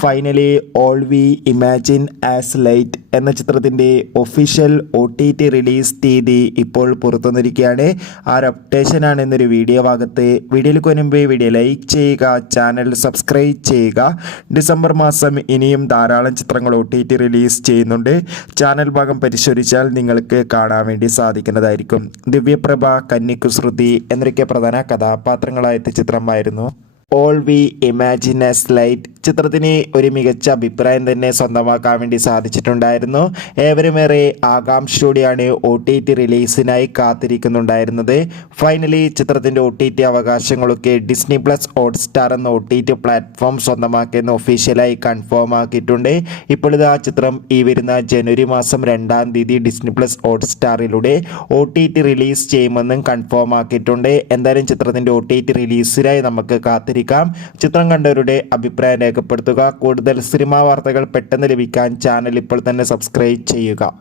Finally all we imagine as light എന്ന ചിത്രത്തിൻ്റെ official OTT release തീയതി ഇപ്പോൾ പുറത്തുവന്നിരിക്കുകയാണ്. ആ ഒരു അപ്ഡേഷനാണ് എന്നൊരു വീഡിയോ ഭാഗത്ത്. വീഡിയോയിലേക്ക് മുൻപ് വീഡിയോ ലൈക്ക് ചെയ്യുക, ചാനൽ സബ്സ്ക്രൈബ് ചെയ്യുക. ഡിസംബർ മാസം ഇനിയും ധാരാളം ചിത്രങ്ങൾ OTT റിലീസ് ചെയ്യുന്നുണ്ട്. ചാനൽ ഭാഗം പരിശോധിച്ചാൽ നിങ്ങൾക്ക് കാണാൻ വേണ്ടി സാധിക്കുന്നതായിരിക്കും. ദിവ്യപ്രഭ, കന്നി കുസൃതി എന്നൊക്കെ പ്രധാന കഥാപാത്രങ്ങളായ ചിത്രമായിരുന്നു all we imagine as light. ചിത്രത്തിന് ഒരു മികച്ച അഭിപ്രായം തന്നെ സ്വന്തമാക്കാൻ വേണ്ടി സാധിച്ചിട്ടുണ്ടായിരുന്നു. ഏവരുമേറെ ആകാംക്ഷയോടെയാണ് OTT റിലീസിനായി കാത്തിരിക്കുന്നുണ്ടായിരുന്നത്. ഫൈനലി ചിത്രത്തിൻ്റെ OTT അവകാശങ്ങളൊക്കെ ഡിസ്നി പ്ലസ് ഹോട്ട്സ്റ്റാർ എന്ന OTT പ്ലാറ്റ്ഫോം സ്വന്തമാക്കിയെന്ന് ഒഫീഷ്യലായി കൺഫേം ആക്കിയിട്ടുണ്ട്. ഇപ്പോൾ ഇത് ആ ചിത്രം ഈ വരുന്ന ജനുവരി മാസം 2-ാം തീയതി ഡിസ്നി പ്ലസ് ഹോട്ട്സ്റ്റാറിലൂടെ OTT റിലീസ് ചെയ്യുമെന്നും കൺഫേം ആക്കിയിട്ടുണ്ട്. എന്തായാലും ചിത്രത്തിൻ്റെ OTT റിലീസിനായി നമുക്ക് കാത്തിരിക്കാം. ചിത്രം കണ്ടവരുടെ അഭിപ്രായം രേഖപ്പെടുത്തുക. കൂടുതൽ സിനിമാ വാർത്തകൾ പെട്ടെന്ന് ലഭിക്കാൻ ചാനൽ ഇപ്പോൾ തന്നെ സബ്സ്ക്രൈബ് ചെയ്യുക.